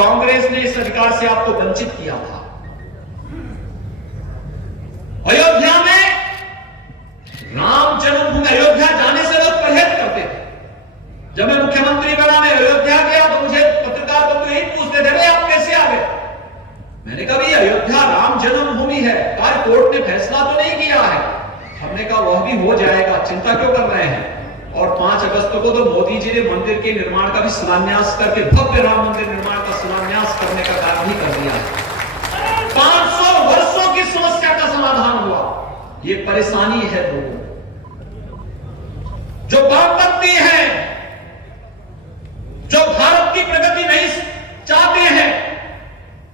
कांग्रेस ने इस अधिकार से आपको वंचित किया था। अयोध्या में राम जन्मभूमि, अयोध्या जाने से लोग परहेज करते थे। जब मैं मुख्यमंत्री बना, मैं अयोध्या गया तो मुझे पत्रकार बंधु यही पूछते थे, आप कैसे आ गए? मैंने कहा भाई अयोध्या राम जन्मभूमि है, कहा कोर्ट ने फैसला तो नहीं किया है। हमने कहा वह भी हो जाएगा, चिंता क्यों कर रहे हैं। और 5 अगस्त को तो मोदी जी ने मंदिर के निर्माण का भी शिलान्यास करके भव्य राम मंदिर निर्माण का शिलान्यास करने का काम भी कर दिया है। 500 वर्षों की समस्या का समाधान हुआ। ये परेशानी है लोगों जो वामपंथी हैं, जो भारत की प्रगति नहीं चाहते हैं,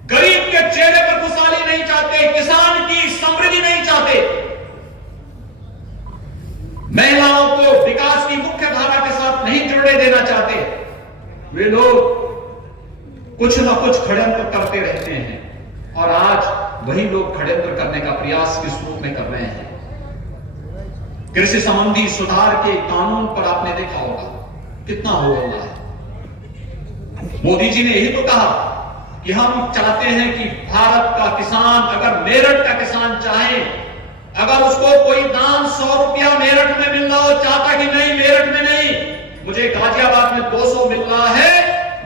गरीब के चेहरे पर खुशहाली नहीं चाहते, किसान की समृद्धि नहीं चाहते, महिलाओं को विकास की मुख्य धारा के साथ नहीं जुड़ने देना चाहते, वे लोग कुछ न कुछ षड्यंत्र करते रहते हैं। और आज वही लोग षड्यंत्र करने का प्रयास किस रूप में कर रहे हैं। कृषि संबंधी सुधार के कानून पर आपने देखा होगा कितना हो रहा है। मोदी जी ने यही तो कहा कि हम चाहते हैं कि भारत का किसान, अगर मेरठ का किसान चाहे, अगर उसको कोई दाम 100 रुपया मेरठ में मिल रहा हो, चाहता कि नहीं मेरठ में नहीं, मुझे गाजियाबाद में 200 मिल रहा है,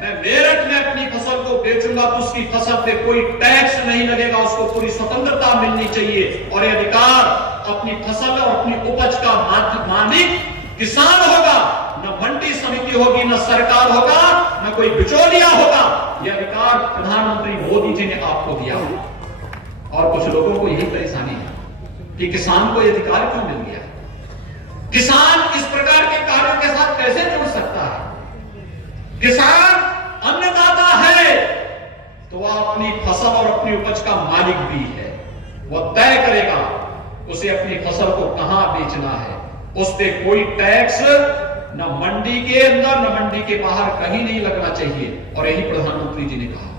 मैं मेरठ में अपनी फसल को बेचूंगा तो उसकी फसल पे कोई टैक्स नहीं लगेगा, उसको पूरी स्वतंत्रता मिलनी चाहिए। और ये अधिकार अपनी फसल और अपनी उपज का मालिक किसान होगा, न मंडी समिति होगी, न सरकार होगा, न कोई बिचौलिया होगा। यह अधिकार प्रधानमंत्री मोदी जी ने आपको दिया। और कुछ लोगों को यही परेशानी है कि किसान को यह अधिकार क्यों मिल गया। किसान इस प्रकार के कार्यों के साथ कैसे जुड़ सकता है। किसान अन्नदाता है तो वह अपनी फसल और अपनी उपज का मालिक भी है। वह तय करेगा उसे अपनी फसल को कहां बेचना है। उस पर कोई टैक्स न मंडी के अंदर न मंडी के बाहर कहीं नहीं लगना चाहिए। और यही प्रधानमंत्री जी ने कहा।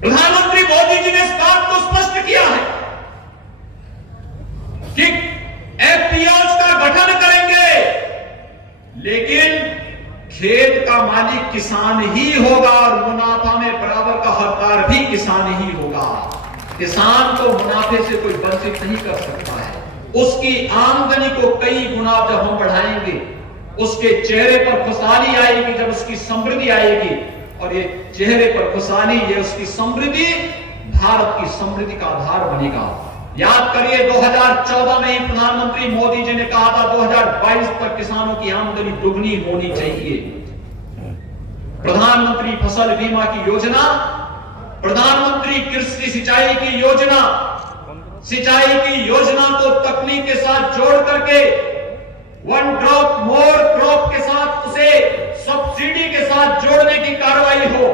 प्रधानमंत्री मोदी जी ने इस बात को स्पष्ट किया है कि एफपीओज का गठन करेंगे, लेकिन खेत का मालिक किसान ही होगा और मुनाफा में बराबर का हकदार भी किसान ही होगा। किसान को मुनाफे से कोई वंचित नहीं कर सकता है। उसकी आमदनी को कई गुना जब हम बढ़ाएंगे, उसके चेहरे पर खुशहाली आएगी, जब उसकी समृद्धि आएगी। और ये चेहरे पर खुशहाली, ये उसकी समृद्धि भारत की समृद्धि का आधार बनेगा। याद करिए 2014 में ही प्रधानमंत्री मोदी जी ने कहा था 2022 तक किसानों की आमदनी दुगनी होनी चाहिए। प्रधानमंत्री फसल बीमा की योजना, प्रधानमंत्री कृषि सिंचाई की योजना, सिंचाई की योजना को तकनीक के साथ जोड़ करके वन ड्रॉप मोर क्रॉप के साथ उसे सब्सिडी के साथ जोड़ने की कार्रवाई हो,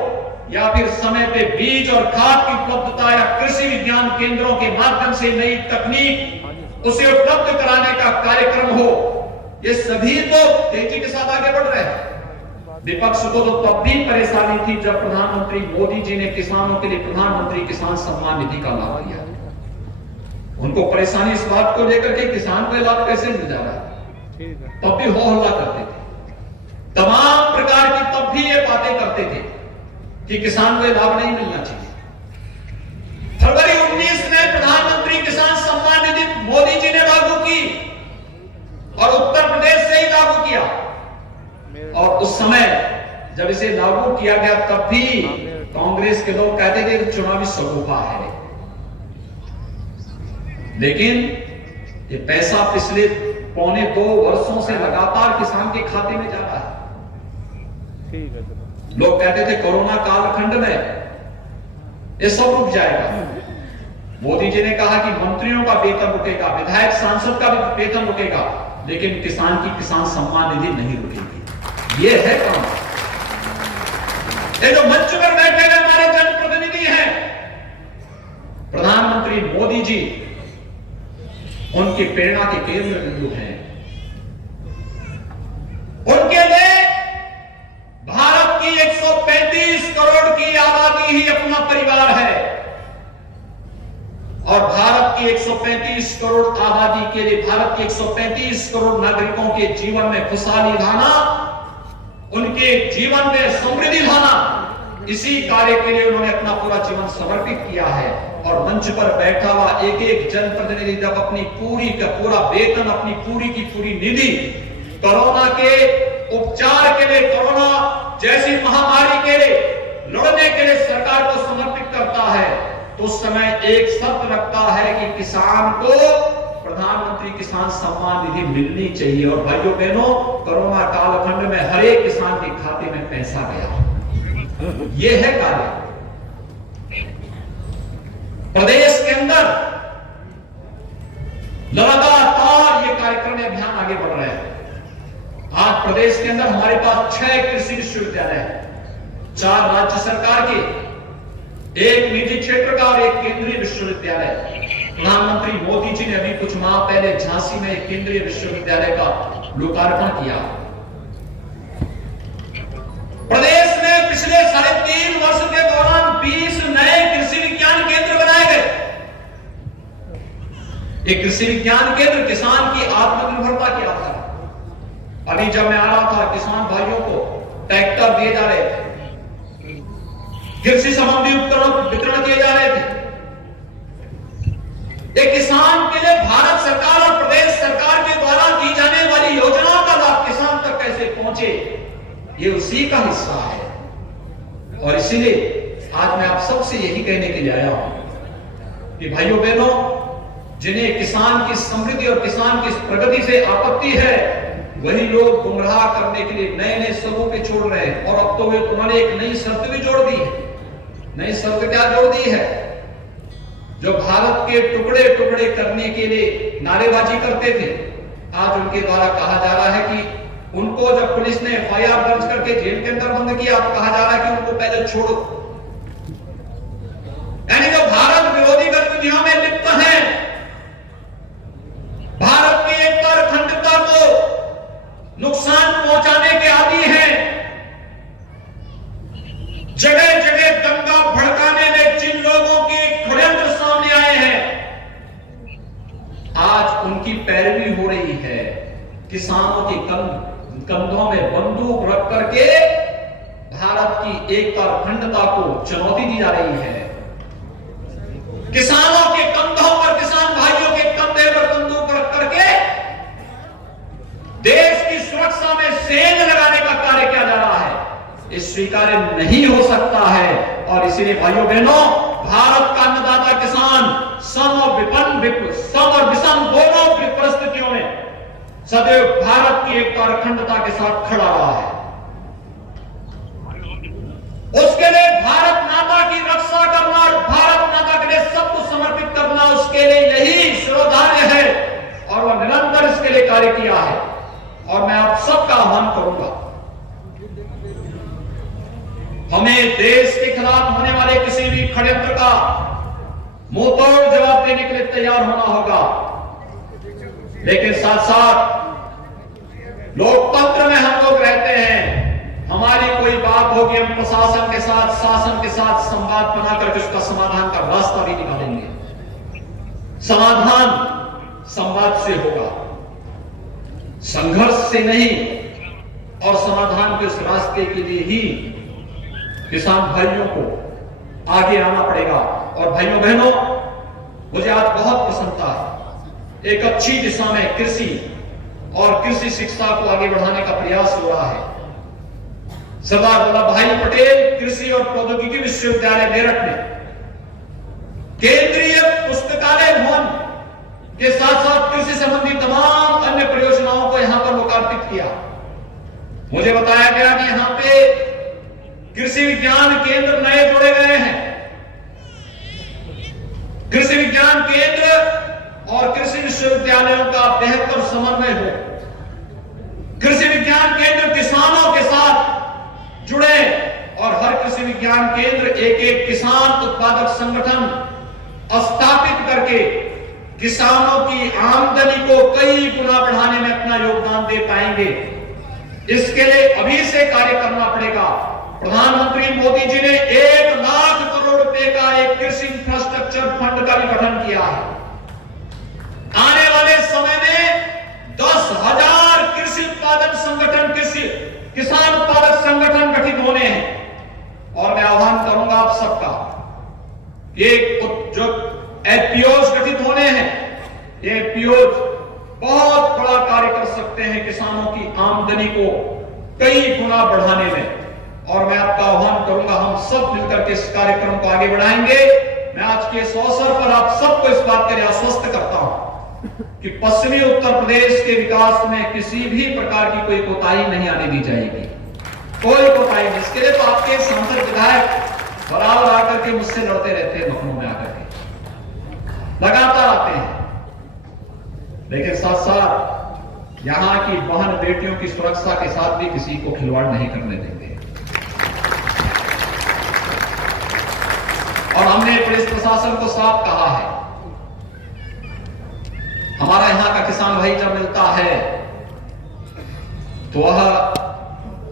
या फिर समय पे बीज और खाद की उपलब्धता या कृषि विज्ञान केंद्रों के माध्यम से नई तकनीक उसे उपलब्ध कराने का कार्यक्रम हो। ये सभी तो तेजी के साथ आगे बढ़ रहे हैं। विपक्ष को तो तब भी परेशानी थी जब प्रधानमंत्री मोदी जी ने किसानों के लिए प्रधानमंत्री किसान सम्मान निधि का लाभ दिया। उनको परेशानी इस बात को लेकर के किसान को लाभ कैसे मिल जा रहा है, तब भी हो हल्ला करते थे। तमाम प्रकार की तब भी ये बातें करते थे कि किसान को लाभ नहीं मिलना चाहिए। फरवरी 19 में प्रधानमंत्री किसान सम्मान निधि मोदी जी ने लागू की और उत्तर प्रदेश से ही लागू किया। और उस समय जब इसे लागू किया गया तब भी कांग्रेस के लोग कहते थे कि चुनावी सगुफा है। लेकिन ये पैसा पिछले 1.25 वर्षों से लगातार किसान के खाते में जा रहा है। लोग कहते थे कोरोना कालखंड में ये सब रुक जाएगा। मोदी जी ने कहा कि मंत्रियों का वेतन रुकेगा, विधायक सांसद का भी वेतन रुकेगा, लेकिन किसान की किसान सम्मान निधि नहीं रुकेगी। ये है काम। ये जो मंच पर बैठे हुए हमारे जनप्रतिनिधि हैं, प्रधानमंत्री मोदी जी उनकी प्रेरणा के केंद्र बिंदु हैं। उनके लिए भारत की 135 करोड़ की आबादी ही अपना परिवार है। और भारत की 135 करोड़ आबादी के लिए, भारत के 135 करोड़ नागरिकों के जीवन में खुशहाली लाना, उनके जीवन में समृद्धि लाना, इसी कार्य के लिए उन्होंने अपना पूरा जीवन समर्पित किया है। और मंच पर बैठा हुआ एक एक जनप्रतिनिधि जब अपनी पूरी का पूरा वेतन, अपनी पूरी की पूरी निधि कोरोना के उपचार के लिए, कोरोना जैसी महामारी के लिए लड़ने के लिए सरकार को समर्पित करता है, तो उस समय एक शर्त रखता है कि किसान को प्रधानमंत्री किसान सम्मान निधि मिलनी चाहिए। और भाइयों बहनों, कोरोना कालखंड में हर एक किसान के खाते में पैसा गया। यह है कार्य। प्रदेश के अंदर लगातार ये कार्यक्रम अभियान आगे बढ़ रहे हैं। आज प्रदेश के अंदर हमारे पास 6 कृषि विश्वविद्यालय है, 4 राज्य सरकार के, 1 निजी क्षेत्र का और 1 केंद्रीय विश्वविद्यालय। प्रधानमंत्री मोदी जी ने अभी कुछ माह पहले झांसी में एक केंद्रीय विश्वविद्यालय का लोकार्पण किया। प्रदेश में पिछले 3.5 वर्ष के दौरान 20 नए कृषि विज्ञान केंद्र बनाए गए। एक कृषि विज्ञान केंद्र किसान की आत्मनिर्भरता के आधार। अभी जब मैं आ रहा था, किसान भाइयों को ट्रैक्टर दिए जा रहे थे, कृषि संबंधी उपकरण वितरण किए जा रहे थे। एक किसान के लिए भारत सरकार और प्रदेश सरकार के द्वारा दी जाने वाली योजनाओं का लाभ किसान तक कैसे पहुंचे, ये उसी का हिस्सा है। और इसीलिए आज मैं आप सबसे यही कहने के लिए आया हूं कि भाइयों बहनों, जिन्हें किसान की समृद्धि और किसान की प्रगति से आपत्ति है, वही लोग गुमराह करने के लिए नए नए सबों पे छोड़ रहे हैं। और अब तो वे उन्होंने एक नई शर्त भी जोड़ दी है। नई शर्त क्या जोड़ दी है? जो भारत के टुकड़े टुकड़े करने के लिए नारेबाजी करते थे, आज उनके द्वारा कहा जा रहा है कि उनको जब पुलिस ने FIR दर्ज करके जेल के अंदर बंद किया, तो कहा जा रहा है कि उनको पहले छोड़ो। यानी जो भारत विरोधी गतिविधियों में लिप्त हैं, भारत की एकता और अखंडता को नुकसान पहुंचाने के आदी हैं, जगह जगह दंगा भड़काने में जिन लोगों के षड्यंत्र सामने आए हैं, आज उनकी पैरवी हो रही है। किसानों के कंधों में बंदूक रख करके भारत की एकता और अखंडता को चुनौती दी जा रही है। किसानों के कंधों पर, किसान भाइयों के कंधे पर बंदूक रख करके देश की सुरक्षा में सेंध लगाने का कार्य किया जा रहा है। ये स्वीकार्य नहीं हो सकता है। और इसीलिए भाइयों बहनों, भारत का अन्नदाता किसान सम और विषम दोनों परिस्थितियों में सदैव भारत की एकता और अखंडता के साथ खड़ा रहा है। उसके लिए भारत माता की रक्षा करना और भारत माता के लिए सब कुछ समर्पित करना, उसके लिए यही शिरोधार्य है। और वह निरंतर इसके लिए कार्य किया है। और मैं आप सबका आह्वान करूंगा, हमें देश के खिलाफ होने वाले किसी भी षड्यंत्र का मुंहतोड़ जवाब देने के लिए तैयार होना होगा। लेकिन साथ साथ लोकतंत्र में हम लोग रहते हैं। हमारी कोई बात होगी, हम प्रशासन के साथ, शासन के साथ संवाद बनाकर उसका समाधान का रास्ता भी निकालेंगे। समाधान संवाद से होगा, संघर्ष से नहीं। और समाधान के उस रास्ते के लिए ही किसान भाइयों को आगे आना पड़ेगा। और भाइयों बहनों, मुझे आज बहुत प्रसन्नता है, एक अच्छी दिशा में कृषि और कृषि शिक्षा को आगे बढ़ाने का प्रयास हो रहा है। सरदार वल्लभ भाई पटेल कृषि और प्रौद्योगिकी विश्वविद्यालय मेरठ में केंद्रीय पुस्तकालय भवन के साथ साथ कृषि संबंधी तमाम अन्य परियोजनाओं को यहां पर लोकार्पित किया। मुझे बताया गया कि यहां पे कृषि विज्ञान केंद्र नए जोड़े गए हैं। कृषि विज्ञान केंद्र और कृषि विश्वविद्यालयों का बेहतर समन्वय हो। कृषि विज्ञान केंद्र किसानों के साथ जुड़े और हर कृषि विज्ञान केंद्र एक एक किसान उत्पादक संगठन स्थापित करके किसानों की आमदनी को कई गुना बढ़ाने में अपना योगदान दे पाएंगे। इसके लिए अभी से कार्य करना पड़ेगा। प्रधानमंत्री मोदी जी ने 1 लाख करोड़ रुपए का एक कृषि इंफ्रास्ट्रक्चर फंड का भी गठन किया है। आने वाले समय में 10,000 कृषि उत्पादन संगठन, किसान उत्पादक संगठन गठित होने हैं। और मैं दूंगा बढ़ाने में, और मैं आपका आह्वान करूंगा हम सब मिलकर के इस कार्यक्रम को आगे बढ़ाएंगे। मैं आज के इस अवसर पर आप सबको इस बात के लिए आश्वस्त करता हूं कि पश्चिमी उत्तर प्रदेश के विकास में किसी भी प्रकार की कोई कोताही नहीं आने दी जाएगी, कोई कोताही नहीं। इसके लिए तो आपके सांसद विधायक बराबर आकर के मुझसे लड़ते रहते हैं, लखनऊ में आकर के लगातार आते हैं, लेकिन साथ साथ यहां की बहन बेटियों की सुरक्षा के साथ भी किसी को खिलवाड़ नहीं करने देंगे। और हमने पुलिस प्रशासन को साफ कहा है, हमारा यहां का किसान भाई जब मिलता है तो वह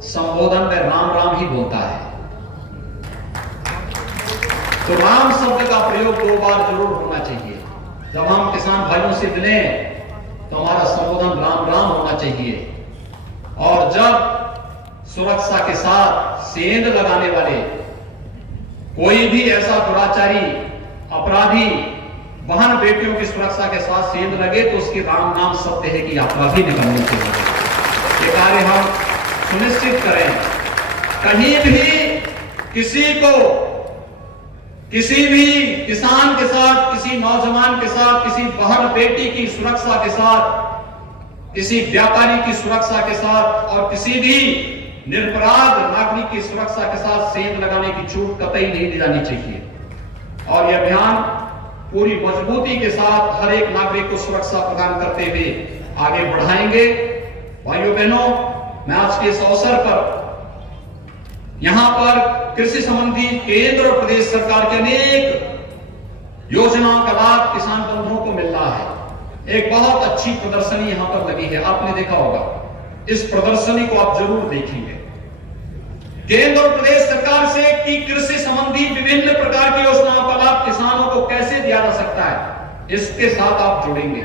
संबोधन में राम राम ही बोलता है, तो राम शब्द का प्रयोग 2 बार जरूर होना चाहिए। जब हम किसान भाइयों से मिलें तो हमारा संबोधन राम राम होना चाहिए। और जब सुरक्षा के साथ सेंध लगाने वाले कोई भी ऐसा दुराचारी अपराधी बहन बेटियों की सुरक्षा के साथ सेंध लगे तो उसकी राम नाम सत्य है कि अपराधी निकलने चाहिए। ये कार्य हम सुनिश्चित करें। कहीं भी किसी को, किसी भी किसान के साथ, किसी नौजवान के साथ, किसी बहन बेटी की सुरक्षा के साथ, किसी व्यापारी की सुरक्षा के साथ और किसी भी निरपराध नागरिक की सुरक्षा के साथ सेंध लगाने की छूट कतई नहीं दी जानी चाहिए। और यह अभियान पूरी मजबूती के साथ हर एक नागरिक को सुरक्षा प्रदान करते हुए आगे बढ़ाएंगे। भाइयों बहनों, मैं आज के इस अवसर पर यहां पर कृषि संबंधी केंद्र और प्रदेश सरकार के अनेक योजनाओं का लाभ किसान बंधुओं को मिल रहा है। एक बहुत अच्छी प्रदर्शनी यहां पर लगी है, आपने देखा होगा, इस प्रदर्शनी को आप जरूर देखेंगे। केंद्र और प्रदेश सरकार से कि कृषि संबंधी विभिन्न प्रकार की योजनाओं का लाभ किसानों को कैसे दिया जा सकता है, इसके साथ आप जुड़ेंगे।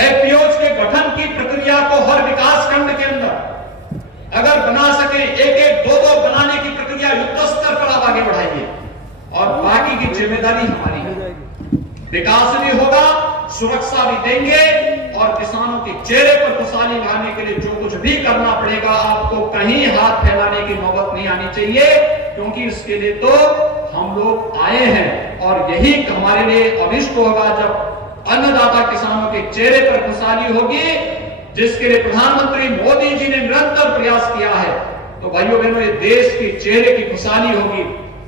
एफपीओज के गठन की प्रक्रिया को हर विकास खंड के अंदर अगर बना सके, एक 2 बनाने की प्रक्रिया युद्ध स्तर पर आप आगे बढ़ाइए, और बाकी की जिम्मेदारी हमारी है। विकास भी होगा, सुरक्षा भी देंगे, और किसानों के चेहरे पर खुशहाली लाने के लिए जो कुछ भी करना पड़ेगा, आपको कहीं हाथ फैलाने की नौबत नहीं आनी चाहिए, क्योंकि इसके लिए तो हम लोग आए हैं। और यही हमारे लिए अभिष्ट होगा जब अन्नदाता किसानों के चेहरे पर खुशहाली होगी, जिसके लिए प्रधानमंत्री मोदी जी ने निरंतर प्रयास किया है। तो भाइयों बहनों, ये देश के चेहरे की खुशहाली होगी,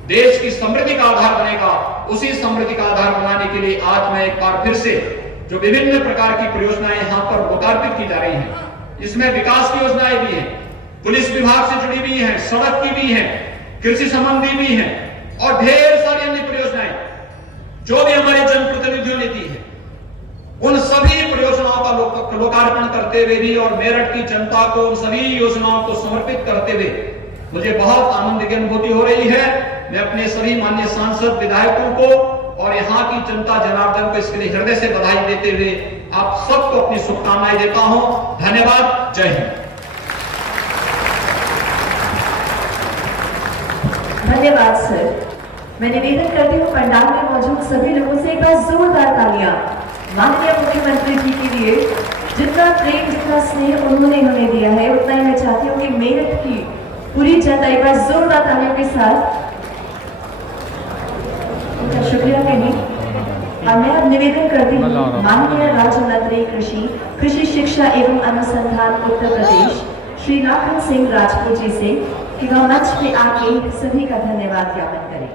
देश की समृद्धि का आधार बनेगा। उसी समृद्धि का आधार बनाने के लिए आज मैं एक बार फिर से जो विभिन्न प्रकार की परियोजनाएं यहां पर लोकार्पित की जा रही हैं, इसमें विकास की योजनाएं भी हैं, पुलिस विभाग से जुड़ी हुई हैं, सड़क की भी हैं, कृषि संबंधी भी हैं, और ढेर सारी अन्य परियोजनाएं जो भी हमारे जनप्रतिनिधियों ने दी है, उन सभी परियोजनाओं का लोकार्पण करते हुए भी और मेरठ की जनता को उन सभी योजनाओं को समर्पित करते हुए मुझे बहुत आनंद की अनुभूति हो रही है। मैं अपने सभी माननीय सांसद विधायकों को और यहाँ की जनता जनार्दन को इसके लिए हृदय से बधाई देते हुए आप सबको अपनी शुभकामनाएं देता हूं। धन्यवाद। जय हिंद। धन्यवाद सर। मैं निवेदन करती हूँ पंडाल में मौजूद सभी लोगों से एक बार जोरदार तालियां माननीय मुख्यमंत्री जी के लिए। जितना प्रेम, जितना स्नेह उन्होंने हमें दिया है, उतना ही मैं चाहती हूँ कि मेरठ की पूरी जनता एक बार जोरदार तालियों के साथ उनका शुक्रिया कहें। और मैं अब निवेदन करती हूँ माननीय राज्य मंत्री कृषि शिक्षा एवं अनुसंधान उत्तर प्रदेश श्री लाखन सिंह राजपूत जी से कि वह मंच पे आके सभी का धन्यवाद ज्ञापन करें।